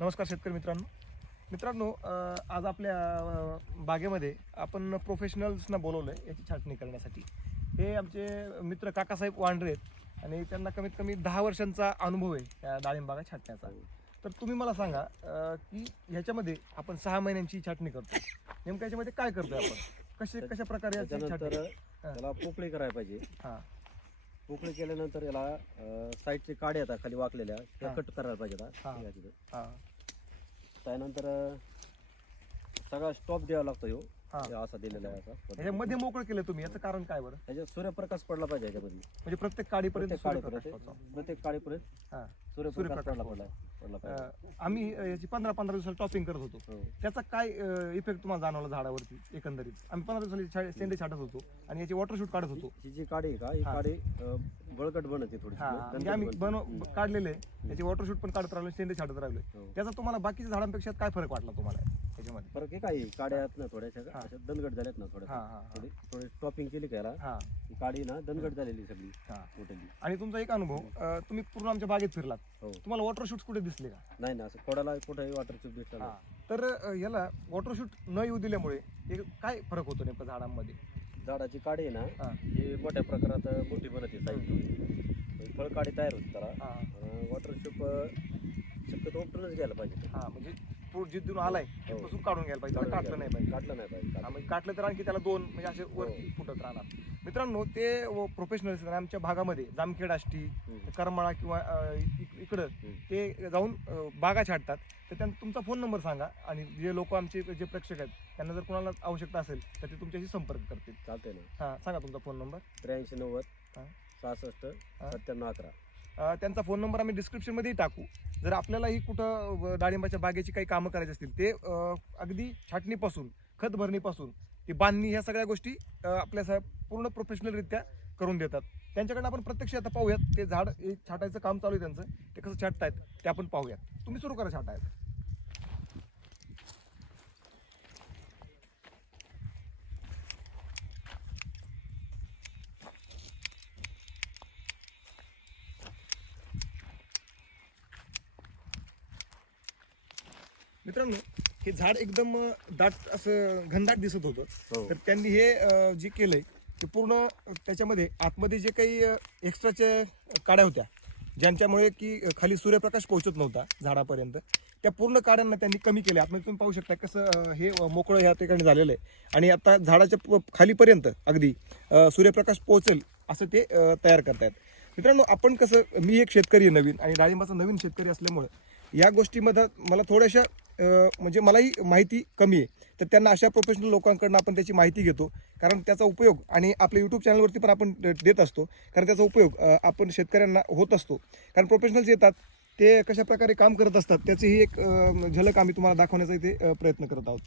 नमस्कार शेतकरी मित्रांनो, आज आपल्या बागेमध्ये आपण प्रोफेशनल्सना बोलवलं आहे याची छाटणी करण्यासाठी. हे आमचे मित्र काकासाहेब वांढरे आहेत आणि त्यांना कमीत कमी 10 वर्षांचा अनुभव आहे या डाळिंब बागा छाटण्याचा. तर तुम्ही मला सांगा की ह्याच्यामध्ये आपण 6 महिन्यांची छाटणी करतो, नेमकं याच्यामध्ये काय करतोय आपण, कशा प्रकारे याची छाटणी? त्याला पोकळी करायला पाहिजे. हां, पोकळी केल्यानंतर याला साईडचे काड्या येतात खाली वाकलेल्या त्या कट करायला पाहिजे. हां, त्यानंतर सगळा स्टॉप द्यावा लागतो ह्यो. हां. हे असा दिलेला आहे. ह्याच्यामध्ये मोकळं केलं तुम्ही, याचं कारण काय बरं? त्याच्यात सूर्यप्रकाश पडला पाहिजे याच्यामध्ये. म्हणजे प्रत्येक काडीपर्यंत सूर्यप्रकाश पडतो. प्रत्येक काडीपर्यंत हां, सूर्यप्रकाश पडला पडला. पाहिजे. आम्ही याची 15-15 दिवसाला टॉपिंग करत होतो. हो. त्याचा काय इफेक्ट तुम्हाला जाणवला झाडावरती एकंदरीत? आम्ही 15 दिवसाला शेंडे छाटत होतो आणि याची वॉटर शूट काढत होतो. ही जी काडी आहे का, ही हां. काडी बळकट बनते थोडी. म्हणजे आम्ही काढलेले याची वॉटर शूट पण काढत राहिलो, शेंडे छाटत राहिलो. हो. त्याचा तुम्हाला बाकीच्या झाडांपेक्षा काय फरक वाटला तुम्हाला त्याच्यामध्ये? फरक आहे काही काड्या आहेत ना थोड्याशा हां. अशा दणगट झाल्यात ना थोड्या. हां. थोडी टॉपिंग केली का याला, हां, ही काडी ना दणगट झालेली सगळी हां. टोटली. आणि तुमचा एक अनुभव, तुम्ही पूर्ण आमच्या बागेत फिरलात, हो. तुम्हाला वॉटर शूट कुठे दिसले का? नाही ना, असं खोडाला कुठेही वॉटर ट्यूब दिसला हां. तर याला वॉटर शूट न येऊ दिल्यामुळे एक काय फरक होतो नेमकं झाडांमध्ये? झाडाची काडी आहे ना, हां. ही मोठ्या प्रकारात मोठी बनते साईड. फळ काडी तयार होते त्याला. हां, वॉटर ट्यूब शक्यतो उपटूनच घ्यायला पाहिजे. हां, म्हणजे फ्रूट जिथून आलाय हो. तिथपासून काढून घ्यायला पाहिजे, त्याला काढलं नाही पाहिजे. काढलं नाही पाहिजे. म्हणजे काटलं तर आणखी त्याला 2 म्हणजे असे वरती फुटत राहणार. मित्रांनो, ते प्रोफेशनल्स आमच्या भागामध्ये जामखेड आष्टी, करमाळा किंवा इकडं ते जाऊन बागा छाटतात. तर त्यांना तुमचा फोन नंबर सांगा आणि जे लोक आमचे जे प्रेक्षक आहेत त्यांना जर कोणाला आवश्यकता असेल तर ते तुमच्याशी संपर्क करतील. चालतंय ना. हां, सांगा तुमचा फोन नंबर. 83 90 हां. 66 हां. 97 11. त्यांचा फोन नंबर आम्ही डिस्क्रिप्शनमध्येही टाकू. जर आपल्यालाही कुठं डाळिंबाच्या बागेची काही कामं करायची असतील, ते अगदी छाटणीपासून खत भरणीपासून ती बांधणी ह्या सगळ्या गोष्टी आपल्या पूर्ण प्रोफेशनलरित्या करून देतात. त्यांच्याकडनं आपण प्रत्यक्ष आता पाहूयात. ते झाड छाटायचं काम चालू आहे त्यांचं, ते कसं छाटतायत ते आपण पाहूयात. तुम्ही सुरू करा छाटायला. मित्रांनो, हे झाड एकदम दाट असं घनदाट दिसत होतं. हो. तर त्यांनी हे जे केलंय ते पूर्ण त्याच्यामध्ये आतमध्ये जे काही एक्स्ट्राच्या काड्या होत्या ज्यांच्यामुळे की खाली सूर्यप्रकाश पोहोचत नव्हता झाडापर्यंत, त्या पूर्ण काड्यांना त्यांनी कमी केल्या. आतमध्ये तुम्ही पाहू शकता कसं हे मोकळं ह्या ठिकाणी झालेलं आहे आणि आता झाडाच्या खालीपर्यंत अगदी सूर्यप्रकाश पोहोचेल असं ते तयार करतायत. मित्रांनो, आपण कसं, मी एक शेतकरी आहे नवीन आणि डाळिंबाचा नवीन शेतकरी असल्यामुळे या गोष्टीमध्ये मला थोड्याशा म्हणजे मलाही माहिती कमी आहे. तर त्यांना अशा प्रोफेशनल लोकांकडून आपण त्याची माहिती घेतो, कारण त्याचा उपयोग आणि आपल्या यूट्यूब चॅनलवरती पण आपण देत असतो, कारण त्याचा उपयोग आपण शेतकऱ्यांना होत असतो. कारण प्रोफेशनल्स येतात, ते कशा प्रकारे काम करत असतात त्याचीही एक झलक आम्ही तुम्हाला दाखवण्याचा इथे प्रयत्न करत आहोत.